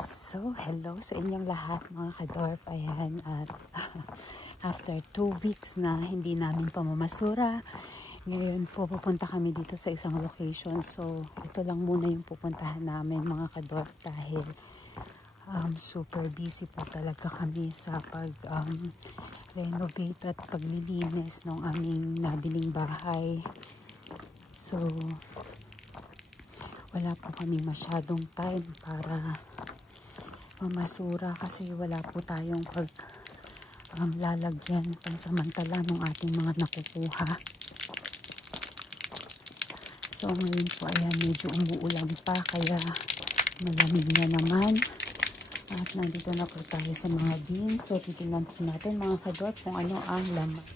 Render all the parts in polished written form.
So, hello sa inyong lahat mga kadorp. Ayan, at after 2 weeks na hindi namin pamamasura, ngayon po pupunta kami dito sa isang location. So, ito lang muna yung pupuntahan namin mga kadorp dahil super busy po talaga kami sa renovate at paglilinis ng aming nabiling bahay. So, wala po kami masyadong time para mamasura kasi wala po tayong lalagyan pansamantala ng ating mga nakukuha. So ngayon po ayan, medyo umuulan pa kaya malamig na naman. At nandito na po tayo sa mga beans. So titingnan po natin mga kadorp kung ano ang laman.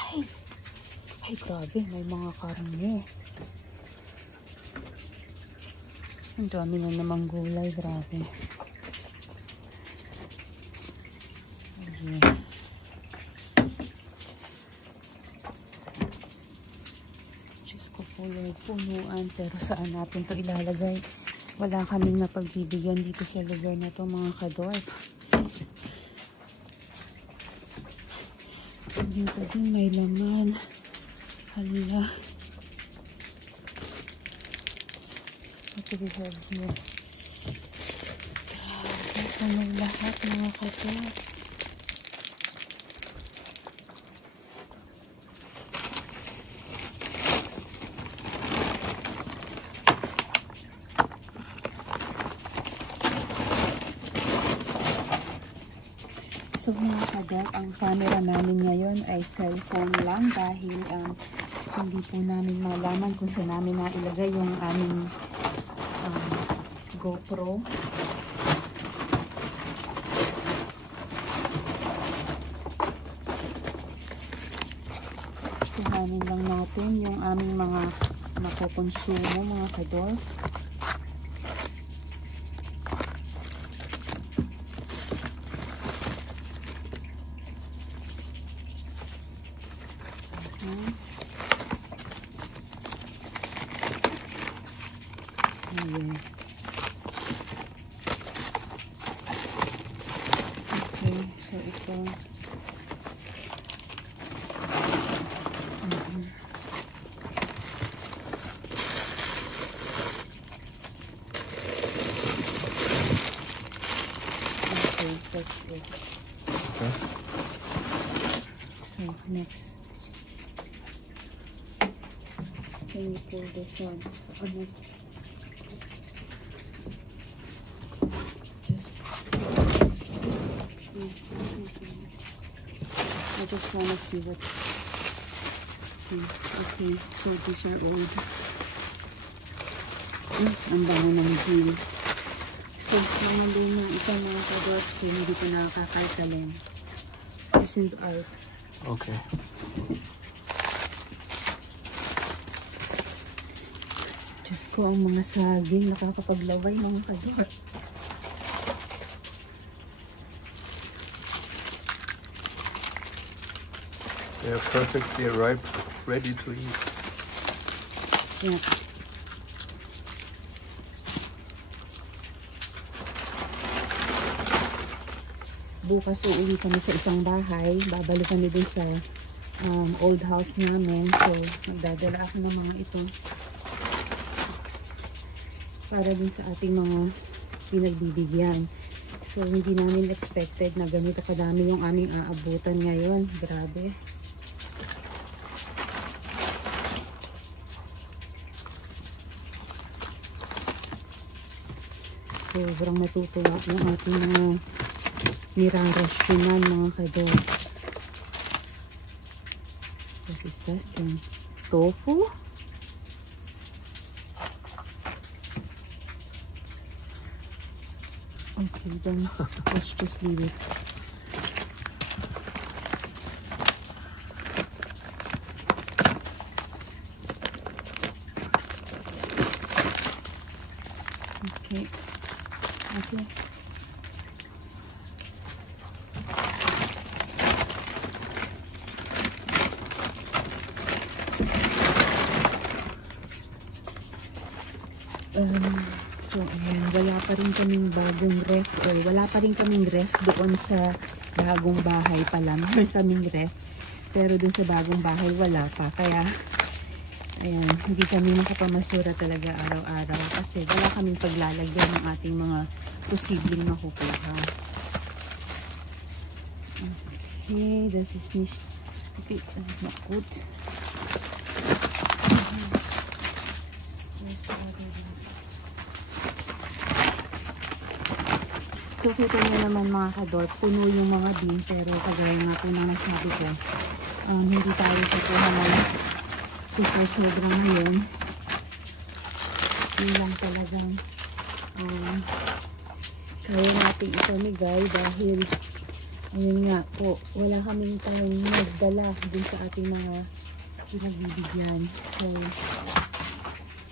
Ay grabe, may mga karne. Ang dami na namang gulay, grabe. Ayan. Diyos ko po yung punuan, pero saan natin ito ilalagay? Wala kaming napagbibigyan dito sa lugar na ito mga kadorp. Dito din may laman. Hala. Ito reserve mo. Grabe, punong lahat mga kadorp. So mga kadorp, ang camera namin ngayon ay cellphone lang dahil hindi po namin malaman kung saan namin nailagay yung aming GoPro. Kuhanin lang natin yung aming mga makukonsumo mga kadorp. Ayan. Okay, so ito. Okay, that's it. Okay. So, next. Can you pull this on? I just want to see what's okay. So these are old. Ang bango ng deal. So mga lumang ito mga kadorp, so hindi pa nakakakalkalin. Isn't out. Okay. Diyos ko, ang mga saging nakakapaglaway mga kadorp. They are perfectly ripe, ready to eat. Yeah. Bukas uuwi kami sa isang bahay. Babalik kami dun sa old house namin. So, magdadala ako ng mga ito para dun sa ating mga pinagbibigyan. So, hindi namin expected na ganito kadami yung aming aabutan ngayon. Grabe. Sobrang natutuwa yung ating mga nirarasyonan mga kadorp. What is this thing? Tofu? Okay, then let's just leave it. Okay. Okay. So, ayan, wala pa rin kaming bagong ref, or wala pa rin kaming ref doon sa bagong bahay pala. Meron kaming ref, pero doon sa bagong bahay wala pa. Kaya, ayan, hindi kami makapamasura talaga araw-araw kasi wala kaming paglalagyan ng ating mga posibleng makukuha. Okay, das ist nicht, okay, das ist not good. So, kita nyo naman mga kadorp, puno yung mga bin, pero kagaya nga po na nasabi ko, hindi tayo kukuha ng super sobra ngayon. Yun lang talagang kaya natin ipamigay dahil ayun nga po, wala kaming tayong nagdala dun sa ating mga pinagbibigyan. So,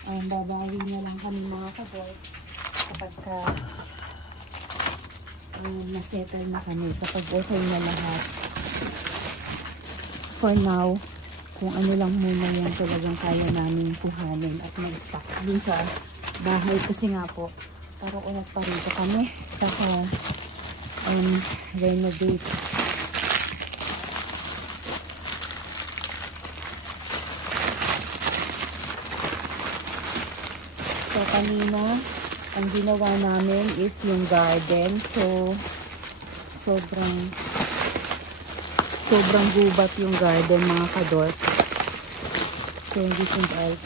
babawi na lang kami mga kadorp kapag na-settle na kami, kapag okay na lahat. For now, kung ano lang muna yan talagang kaya namin kuhanin at mag-stock dun sa bahay kasi nga po, parang ulat pa rito kami kaka renovate. So kanina ang ginawa namin is yung garden. So sobrang gubat yung garden mga kadorp. So hindi simple.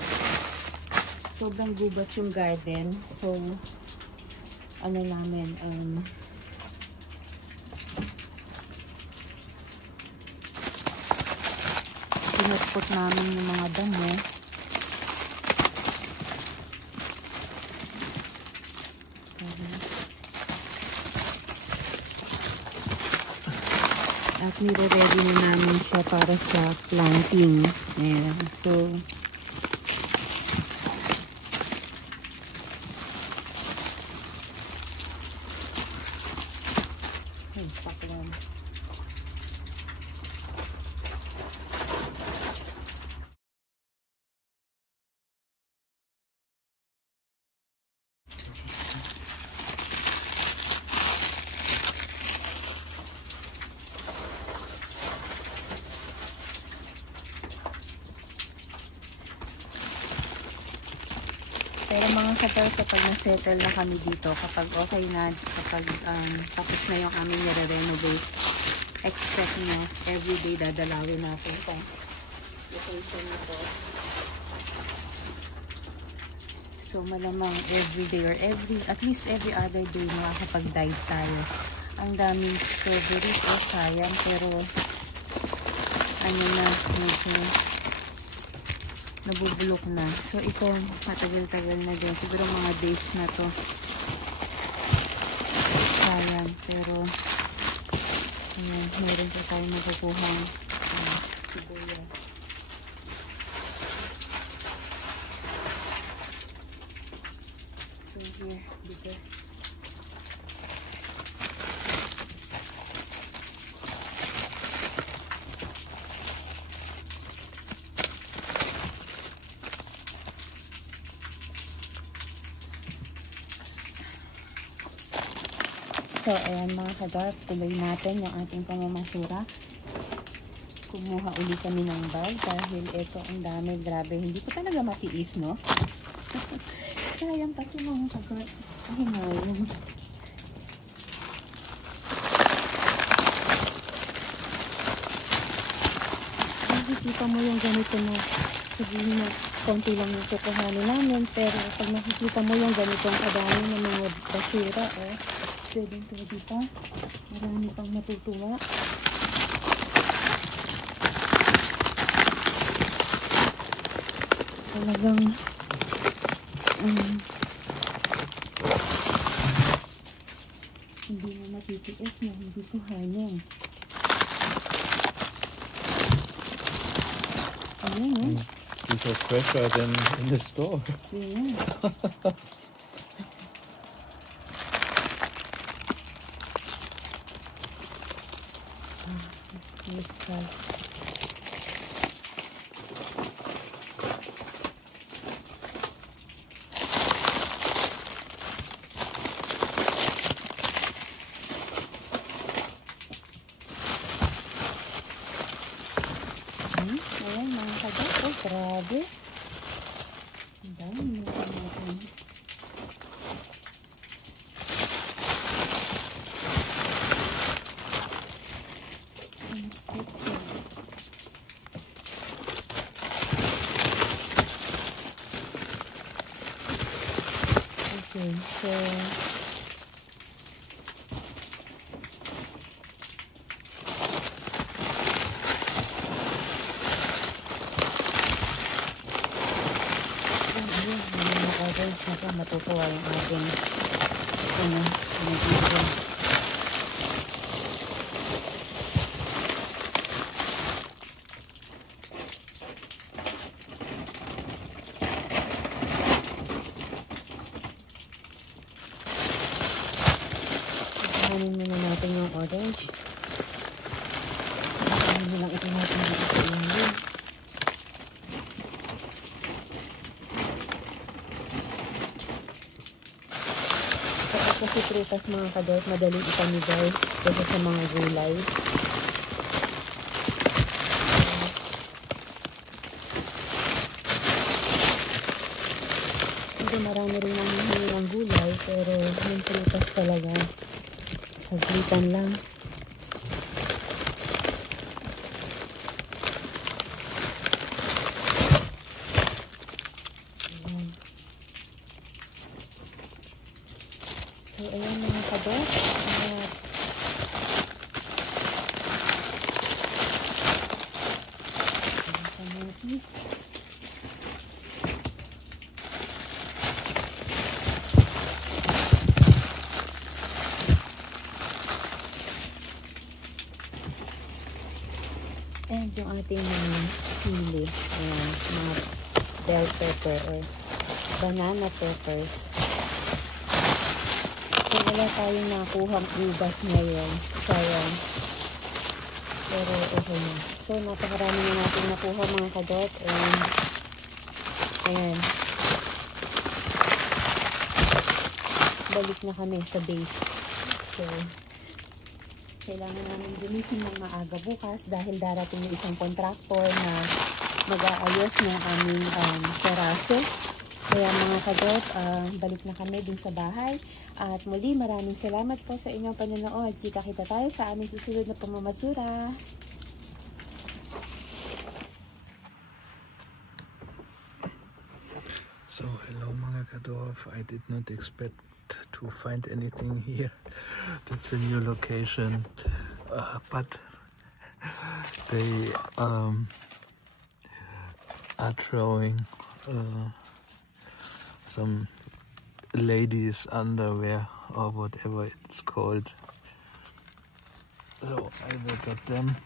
Sobrang gubat yung garden. So ano namin, pinutput namin yung mga damo. At nire-ready na namin siya para sa planting. Ayan. So, pero mga kadorp, kapag na-settle na kami dito, kapag okay na, kapag tapos na yung aming nire-renovate, expect nyo, everyday dadalawin natin itong location na to. So malamang everyday or at least every other day makakapag-dive tayo. Ang daming strawberries, sayang, pero ano na, medyo nabubulok na. So ito, matagal-tagal na din. Siguro mga days na to. Sayang. Pero ayan, meron pa tayo makukuhang sibuyas. So here, bigger. So, ayan mga kadorp, tuloy natin yung ating pamamasura. Kumuha uli kami ng bag dahil ito ang dami, grabe. Hindi ko talaga matiis, no? Sayang kasi mga kadorp. Ay, ngayon. Nakikita mo yung ganito na sabihin na konti lang yung kukuhanin namin, pero pag nakikita mo yung ganitong kadami ng mga basura, pwede pa. Marami pang matutuwa. Talagang hindi mo matitiis na hindi kuhanin. Ayan, These are fresher than in the store. Yeah. Let's try. Grabe. Ang dami natin. Okay, so matutuwa yung ating nag-iwan. Pagkahanin muna natin yung orange. Pagkahanin mo lang ito natin dito sa ilalim. Kasi prutas mga kadort, madaling ipanibay kasi sa mga gulay. Hindi marami rin ang hingin ng gulay, pero yung prutas talaga, saglitan lang. So, ayan mga kadort. Kamatis. And yung ating mga sili. Ayan, mga bell pepper or banana peppers. So, wala tayong nakuhang ubas ngayon. Sayang. Pero okay na. So, napakarami na natin nakuha mga kadot. And, ayan. Balik na kami sa base. So, kailangan namin gumising ng maaga bukas dahil darating yung isang contractor na mag-aayos ng aming teraso. Kaya mga kadot, balik na kami din sa bahay. At muli, maraming salamat po sa inyong panonood. Kita-kita tayo sa aming susunod na pamamasura. So, hello mga kadorf. I did not expect to find anything here. That's a new location. But they are throwing some ladies' underwear or whatever it's called. So I will get them.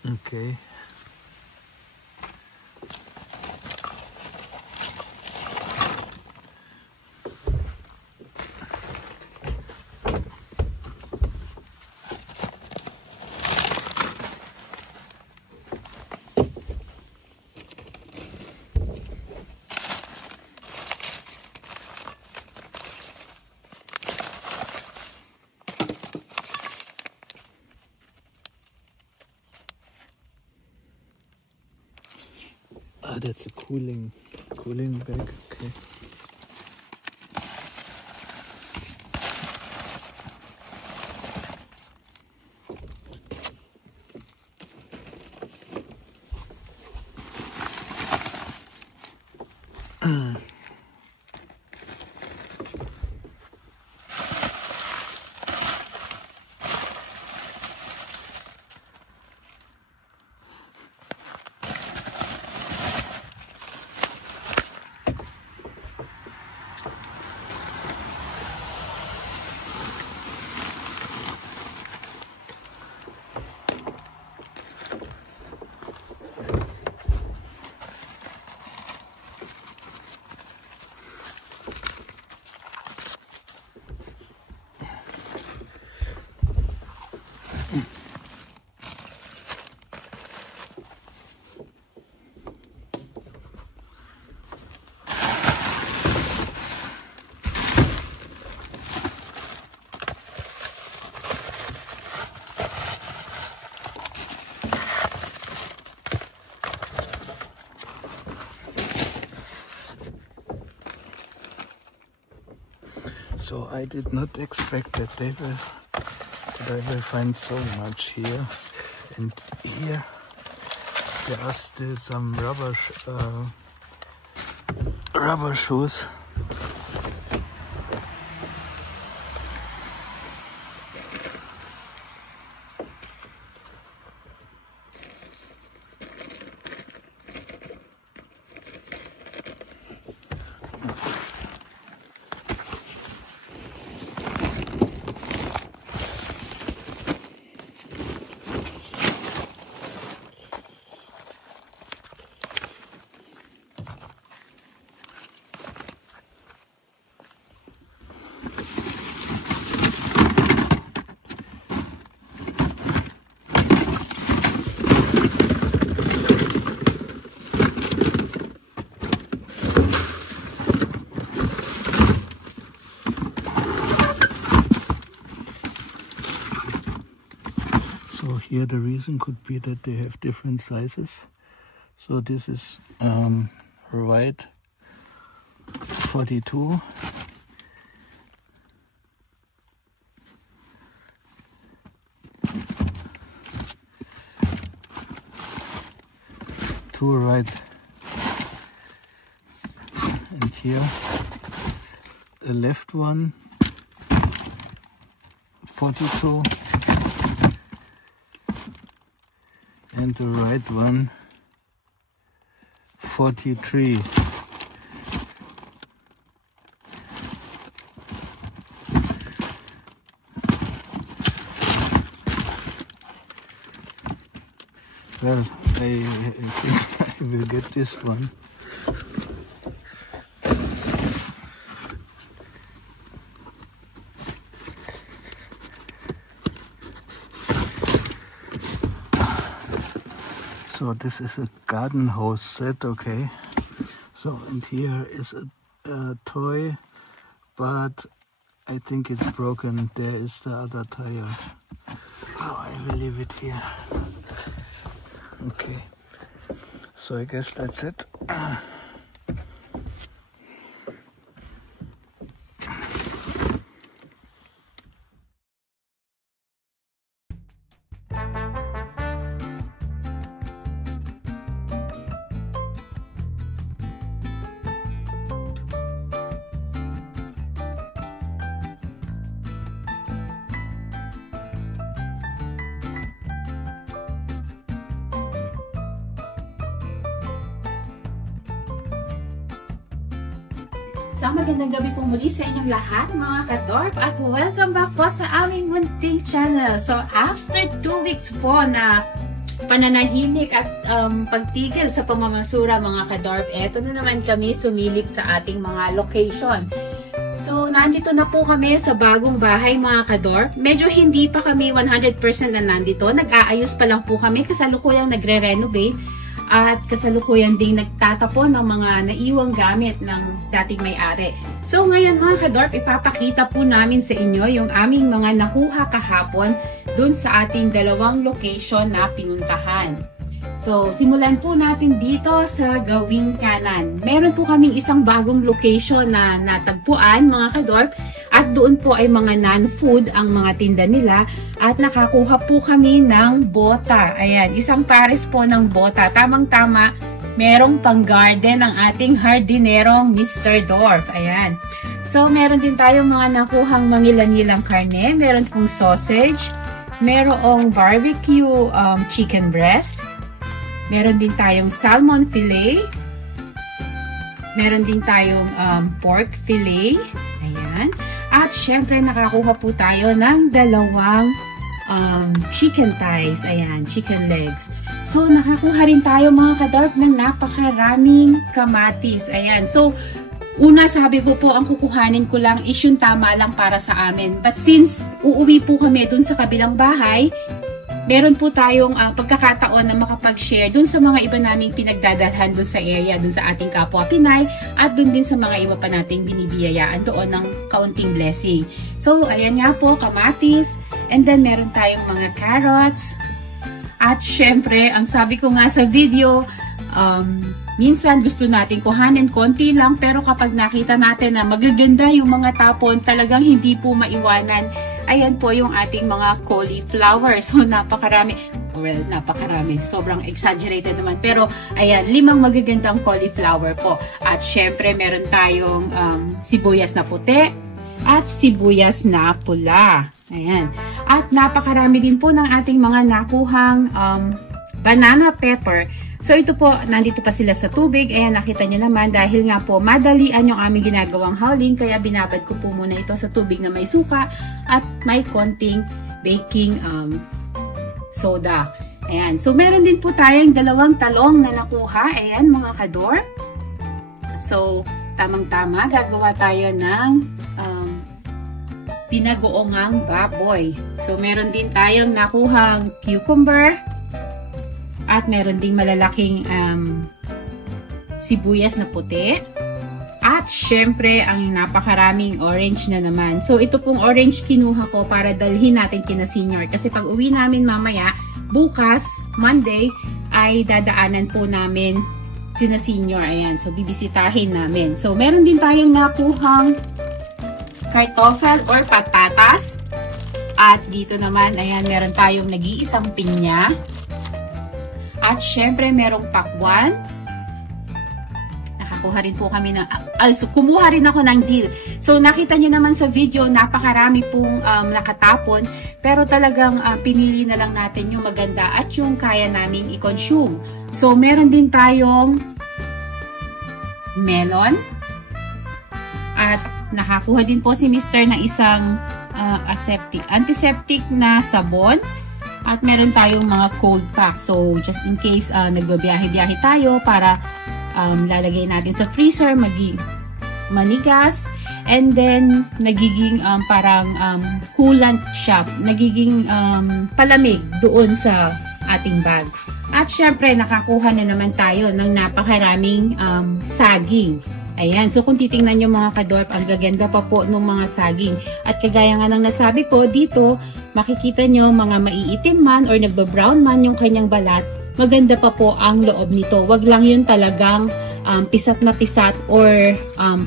Okay. Ah, that's a cooling bag. Okay. So I did not expect that I will find so much here. And here there are still some rubber shoes. So here the reason could be that they have different sizes. So this is right 42. Two right, and here the left one 42. And the right one 43. Well, I think I will get this one. So this is a garden hose set, okay. So, and here is a toy, but I think it's broken. There is the other tire. So I will leave it here. Okay. So I guess that's it. So magandang gabi po muli sa inyong lahat mga ka-Dorp at welcome back po sa aming munting channel. So after 2 weeks po na pananahimik at pagtigil sa pamamasura mga ka-Dorp, eto na naman kami sumilip sa ating mga location. So nandito na po kami sa bagong bahay mga ka-Dorp. Medyo hindi pa kami 100% na nandito. Nag-aayos pa lang po kami, kasalukuyang nagre-renovate. At kasalukuyan ding nagtatapon ng mga naiwang gamit ng dating may-ari. So ngayon mga ka-Dorp, ipapakita po namin sa inyo yung aming mga nakuha kahapon dun sa ating dalawang location na pinuntahan. So simulan po natin dito sa gawing kanan. Meron po kaming isang bagong location na natagpuan mga ka-Dorp. At doon po ay mga non-food ang mga tinda nila. At nakakuha po kami ng bota. Ayan, isang pares po ng bota. Tamang-tama, merong pang-garden ang ating hardinerong Mr. Dorf. Ayan. So, meron din tayong mga nakuhang mangilan-ngilang karne. Meron pong sausage. Merong barbecue chicken breast. Meron din tayong salmon fillet. Meron din tayong pork fillet. Ayan. At syempre, nakakuha po tayo ng dalawang chicken thighs. Ayan, chicken legs. So, nakakuha rin tayo mga ka-Dorp ng napakaraming kamatis. Ayan. So, una sabi ko po, ang kukuhanin ko lang is yung tama lang para sa amin. But since uuwi po kami dun sa kabilang bahay, meron po tayong pagkakataon na makapag-share dun sa mga iba naming pinagdadalhan dun sa area, dun sa ating kapwa Pinay, at dun din sa mga iba pa nating binibiyayaan doon ng kaunting blessing. So, ayan nga po, kamatis, and then meron tayong mga carrots, at syempre, ang sabi ko nga sa video, minsan gusto natin kuhanin konti lang, pero kapag nakita natin na magaganda yung mga tapon, talagang hindi po maiwanan. Ayan po yung ating mga cauliflower. So napakarami. Well, napakarami. Sobrang exaggerated naman. Pero ayan, 5 magagandang cauliflower po. At syempre meron tayong sibuyas na puti at sibuyas na pula. Ayan. At napakarami din po ng ating mga nakuhang banana pepper. So ito po, nandito pa sila sa tubig. Ayan, nakita nyo naman, dahil nga po madalian yung aming ginagawang hauling, kaya binabad ko po muna ito sa tubig na may suka at may konting baking soda. Ayan, so meron din po tayong 2 talong na nakuha. Ayan, mga kador. So, tamang-tama, gagawa tayo ng pinagoongang baboy. So, meron din tayong nakuhang cucumber. At meron ding malalaking sibuyas na puti. At syempre, ang napakaraming orange na naman. So, ito pong orange kinuha ko para dalhin natin kina senior. Kasi pag uwi namin mamaya, bukas, Monday, ay dadaanan po namin sina senior. Ayan, so bibisitahin namin. So, meron din tayong nakuhang kartoffel or patatas. At dito naman, ayan, meron tayong nag-iisang pinya. At syempre, merong pakwan. Nakakuha rin po kami ng, also, kumuha rin ako ng dill. So, nakita nyo naman sa video, napakarami pong nakatapon. Pero talagang pinili na lang natin yung maganda at yung kaya namin i-consume. So, meron din tayong melon. At nakakuha din po si Mr. ng isang antiseptic na sabon. At meron tayong mga cold pack. So, just in case nagbabiyahe-biyahe tayo para lalagay natin sa freezer, manigas. And then, nagiging parang coolant siya. Nagiging palamig doon sa ating bag. At syempre, nakakuha na naman tayo ng napakaraming saging. Ayan. So, kung titingnan nyo mga kadorp, ang gaganda pa po ng mga saging. At kagaya nga ng nasabi ko, dito, makikita nyo mga maiitim man or nagba-brown man yung kanyang balat, maganda pa po ang loob nito. Wag lang yun talagang pisat na pisat or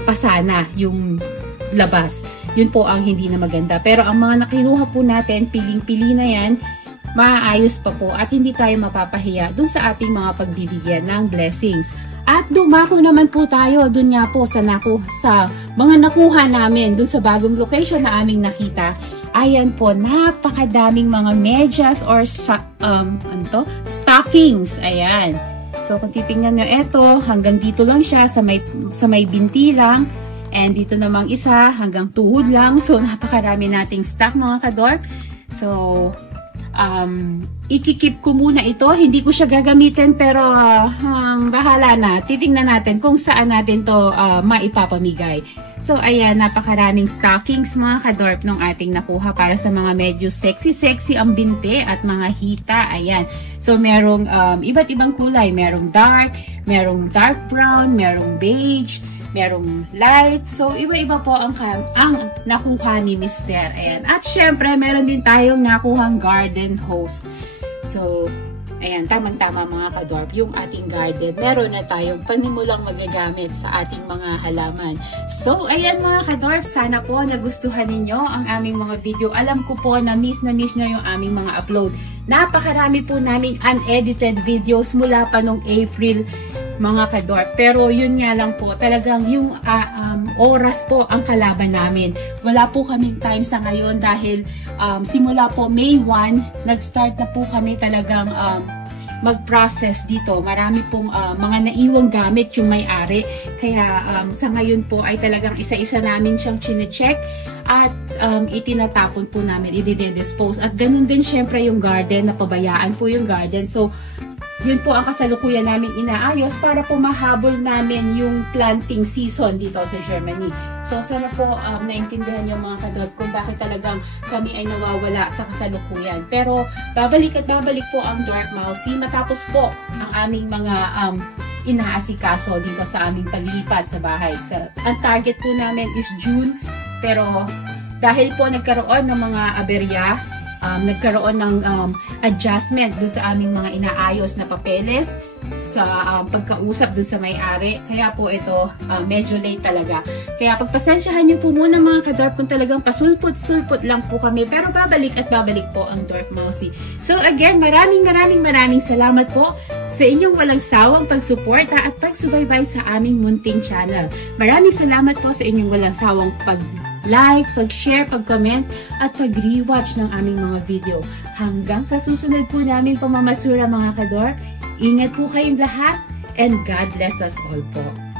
pasana yung labas. Yun po ang hindi na maganda. Pero ang mga nakinuha po natin, piling-pili na yan, maayos pa po at hindi tayo mapapahiya dun sa ating mga pagbibigyan ng blessings. At dumako naman po tayo dun nga po sa mga nakuha namin dun sa bagong location na aming nakita. Ayan po, napakadaming mga medyas or stockings. Ayan. So, kung titingnan nyo, eto, hanggang dito lang siya, sa may binti lang. And dito namang isa, hanggang tuhod lang. So, napakarami nating stock mga kadorp. So, ikikip ko muna ito. Hindi ko siya gagamitin, pero bahala na. Titingnan natin kung saan natin to maipapamigay. So, ayan, napakaraming stockings mga kadorp nung ating nakuha para sa mga medyo sexy ang binti at mga hita. Ayan. So, merong iba't ibang kulay. Merong dark brown, merong beige, merong light. So, iba-iba po ang nakuha ni Mr. Ayan. At syempre, meron din tayong nakuhang garden hose. So, ayan, tamang-tama mga kadorp, yung ating garden, meron na tayong panimulang magagamit sa ating mga halaman. So, ayan mga kadorp, sana po nagustuhan ninyo ang aming mga video. Alam ko po na miss nyo yung aming mga upload. Napakarami po namin unedited videos mula pa nung April mga kadorp. Pero yun nga lang po, talagang yung oras po ang kalaban namin. Wala po kaming time sa ngayon dahil simula po May 1, nag-start na po kami talagang mag-process dito. Marami pong mga naiwang gamit yung may-ari. Kaya sa ngayon po ay talagang isa-isa namin siyang chine-check at itinatapon po namin, i-dispose. At ganun din syempre yung garden, napabayaan po yung garden. So, yun po ang kasalukuyan namin inaayos para po mahabol namin yung planting season dito sa Germany. So, sana po naintindihan yung mga kadorp kung bakit talagang kami ay nawawala sa kasalukuyan. Pero, babalik at babalik po ang Dwarf Mousy matapos po ang aming mga inaasikaso dito sa aming paglilipat sa bahay. So, ang target po namin is June. Pero, dahil po nagkaroon ng mga aberya, nagkaroon ng adjustment dun sa aming mga inaayos na papeles. pagkausap dun sa may-ari. Kaya po ito medyo late talaga. Kaya pagpasensyahan niyo po muna mga ka-dwarf kung talagang pasulput-sulput lang po kami. Pero babalik at babalik po ang Dwarf Mousy. So again, maraming salamat po sa inyong walang sawang pagsuporta at pagsubaybay sa aming munting channel. Maraming salamat po sa inyong walang sawang pag-like, pag-share, pag-comment at pag-rewatch ng aming mga video. Hanggang sa susunod po namin pamamasura mga ka-dwarf. Ingat po kayong lahat and God bless us all po.